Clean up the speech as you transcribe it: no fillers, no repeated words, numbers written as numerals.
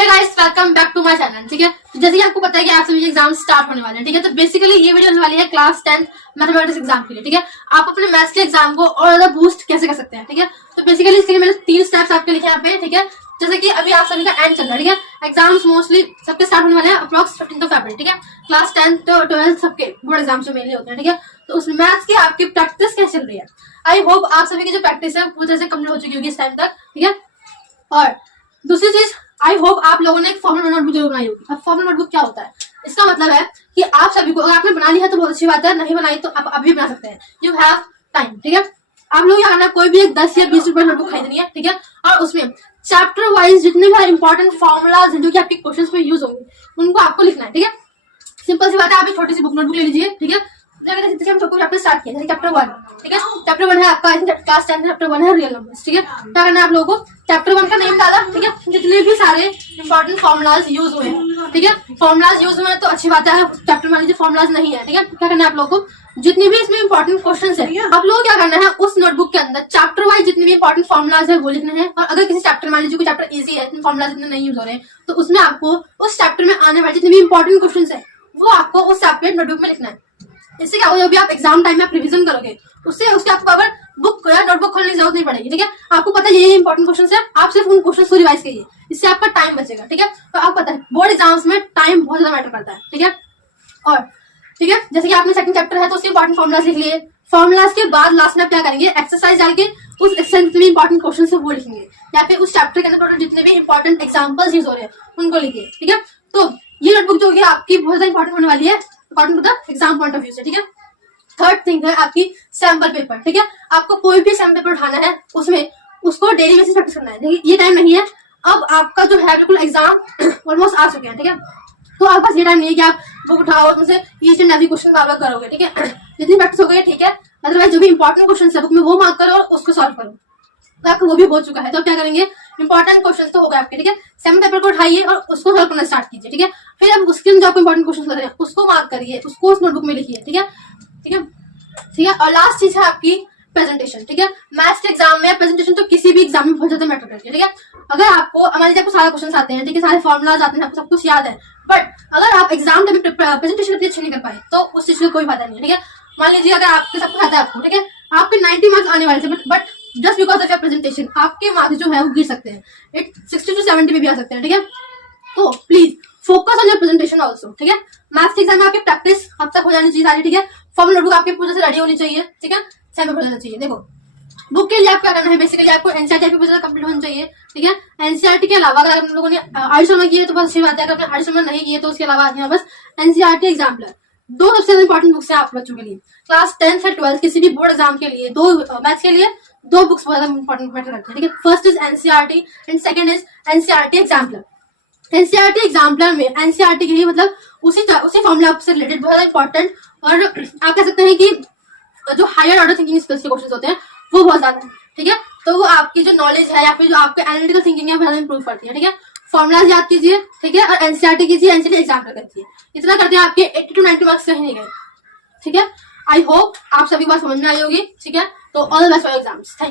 Hey guys, welcome back to my channel. ठीक है, तो जैसे कि आपको पता है कि आप सभी एग्जाम स्टार्ट होने वाले हैं। ठीक है, तो बेसिकली ये वीडियो होने वाली है क्लास 10th मैथमेटिक्स एग्जाम के लिए। ठीक है, आप अपने मैथ्स के एग्जाम को और ज्यादा बूस्ट कैसे कर सकते हैं। ठीक है, तो बेसिकली इसके लिए मैंने 3 स्टेप्स आपके लिखे यहाँ पे। ठीक है, जैसे कि अभी आप सभी का एंड चल रहा है। ठीक है, एग्जाम्स मोस्टली सबके स्टार्ट होने वाले हैं अप्रॉक्स 15 फरवरी। ठीक है, क्लास 10th तो 12th सबके बोर्ड एग्जाम जो मेनली होते हैं। ठीक है, तो उस मैथ्स की आपकी प्रैक्टिस कैसे चल रही है। आई होप आप सभी की जो प्रैक्टिस है पूरी तरह से कंप्लीट हो चुकी होगी इस टाइम तक। ठीक है, और दूसरी चीज, आई होप आप लोगों ने एक फॉर्मल नोटबुक जरूर बनाई होगी। अब फॉर्मल नोटबुक क्या होता है, इसका मतलब है कि आप सभी को, अगर आपने बनानी है तो बहुत अच्छी बात है, नहीं बनाई तो आप अभी बना सकते हैं। You have time. ठीक है, आप लोग क्या करना, कोई भी एक 10 या 20 रुपए नोटबुक खरीदनी है। ठीक है, और उसमें चैप्टर वाइज जितने भी इंपॉर्टेंट फॉर्मुलाज जो कि आपके क्वेश्चन में यूज होंगे उनको आपको लिखना है। ठीक है, सिंपल सी बात है, आप एक छोटी सी बुक नोटबुक ले लीजिए। ठीक है, जैसे हम चैप्टर स्टार्ट किया, जैसे चैप्टर 1। ठीक है, चैप्टर 1 है आपका क्लास 10 चैप्टर 1 है रियल नंबर्स। ठीक है, क्या करना है आप लोगों को, चैप्टर 1 का नेम डाला। ठीक है, जितने भी सारे इंपॉर्टेंट फॉर्मुलाज यूज हुए हैं। ठीक है, फॉर्मुलाज यूज हुए हैं तो अच्छी बात है। चैप्टर मान लीजिए फॉर्मुलाज नहीं है। ठीक है, क्या करना है आप लोगों को, जितने भी इसमें इंपॉर्टेंट क्वेश्चन है आप लोगों को क्या करना है, उस नोटबुक के अंदर चैप्टर वाइज जितने भी इंपॉर्टेंट फॉर्मुलाज है वो लिखने हैं। और अगर किसी चैप्टर, मान लीजिए कोई चैप्टर इजी है, इतने फॉर्मुलाज इतने नहीं यूज हो रहे हैं, तो उसमें आपको उस चैप्टर में आने वाले जितने भी इंपॉर्टेंट क्वेश्चन है वो आपको उस चैप्टर नोटबुक में लिखना है। इससे क्या होगा, जब भी आप एग्जाम टाइम में आप रिवीजन करोगे उससे आपको अगर बुक या नोटबुक खोलने की जरूरत नहीं पड़ेगी। ठीक है, आपको पता है ये इंपॉर्टेंट क्वेश्चन है, आप सिर्फ उन क्वेश्चन को रिवाइज करिए, इससे आपका टाइम बचेगा। ठीक है, तो आपको पता है बोर्ड एग्जाम्स में टाइम बहुत ज्यादा मैटर करता है। ठीक है, और ठीक है, जैसे कि आपने सेकंड चैप्टर है तो उसके इंपॉर्टेंट फॉर्मुलाज लिख लिए। फॉर्मुलाज के बाद लास्ट में आप क्या करेंगे, एक्सरसाइज डाल के उस एक्सरसाइज जितने भी इंपॉर्टेंट क्वेश्चन है वो लिखेंगे, या फिर उस चैप्टर के अंदर टोटल जितने भी इंपॉर्टेंट एग्जाम्पल्स यूज हो रहे हैं उनको लिखिए। ठीक है, तो ये नोटबुक जो है आपकी बहुत ज्यादा इंपॉर्टेंट होने वाली है according to the exam point of view से। ठीक है, थर्ड थिंग है आपकी सैम्पल पेपर। ठीक है, आपको कोई भी सैम्पल पेपर उठाना है उसमें उसको डेली बेसिस प्रैक्टिस करना है। देखिए, ये टाइम नहीं है, अब आपका जो है बिल्कुल एग्जाम ऑलमोस्ट आ चुके हैं। ठीक है, तो आपके पास ये टाइम नहीं है कि आप बुक उठाओ और उनसे ईच एंड एवरी क्वेश्चन बार बार करोगे। ठीक है, जितनी प्रैक्टिस हो गई ठीक है, अदरवाइज जो भी इंपॉर्टेंट क्वेश्चन है बुक में वो मार्क करो और उसको सॉल्व करो। तो आपको वो भी हो चुका है, तो क्या करेंगे, इंपॉर्टेंट क्वेश्चन तो हो गए आपके। ठीक है, सैम्पल पेपर को उठाइए और उसको सॉल्व करना स्टार्ट कीजिए। ठीक है, फिर आप उसके जो आपको इंपॉर्टेंट क्वेश्चन लग रहे हैं उसको मार्क करिए, उसको उस नोटबुक में लिखिए। ठीक है, ठीक है, ठीक है, और लास्ट चीज है आपकी प्रेजेंटेशन। ठीक है, मैथ्स के एग्जाम में प्रेजेंटेशन तो किसी भी एग्जाम में बहुत ज्यादा मैटर करती है। ठीक है, अगर आपको मान लीजिए आपको सारे क्वेश्चन आते हैं, ठीक है, सारे फॉर्मुलाज आते हैं, आपको सब कुछ याद है, बट अगर आप एग्जाम में प्रेजेंटेशन इतनी अच्छी नहीं कर पाए तो उस चीज का कोई फायदा नहीं है। ठीक है, मान लीजिए अगर आपके सब कुछ आता है आपको, ठीक है, आपके 90 मार्क्स आने वाले थे, but just because of your presentation आपके मार्क्स जो है वो गिर सकते हैं, 60 to 70 पे भी आ सकते हैं। ठीक है, तो please focus on your presentation also. ठीक है, मैथ्स के एग्जाम में आपकी प्रैक्टिस अब तक हो जानी चाहिए सारी। ठीक है, फॉर्मल नोटबुक आपकी पूरी से रेडी होनी चाहिए। ठीक है, सैम्पल हो जाना चाहिए। देखो, बुक के लिए आप क्या करना है, बेसिकली आपको एनसीईआरटी पूरी तरह कंप्लीट होनी चाहिए। ठीक है, एनसीईआरटी के अलावा अगर आप लोगों ने आयुष्मान की है तो बहुत अच्छी बात है, अगर आपने आयुष्मान नहीं की है तो उसके अलावा यहाँ बस एनसीईआरटी एग्जाम्पलर, 2 सबसे ज्यादा इंपॉर्टेंट बुक्स हैं आप बच्चों के लिए। क्लास 10th या 12th किसी भी बोर्ड एग्जाम के लिए 2 मैथ्स के लिए 2 बुक्स बहुत ज्यादा इंपॉर्टेंट मैटर करती है। ठीक है, first is NCERT and second is NCERT exemplar. NCERT exemplar में एनसीईआरटी के लिए मतलब उसी फॉर्मूला से रिलेटेड बहुत इंपॉर्टेंट, और आप कह सकते हैं कि जो हायर ऑर्डर थिंकिंग स्किल्स के क्वेश्चन होते हैं वो बहुत ज्यादा है। ठीक है, तो वो आपकी जो नॉलेज है या फिर जो आपके एनालिटिकल थिंकिंग है बहुत इंप्रूव करती है। ठीक है, फॉर्मुलाज याद कीजिए। ठीक है, और एनसीईआरटी कीजिए, एनसीईआरटी एग्जाम्पलर कीजिए, इतना करते हैं आपके 80 to 90 मार्क्स कहीं नहीं गए। ठीक है, आई होप आप सभी बात समझ में आई होगी। ठीक है, तो all the best for exams. Thank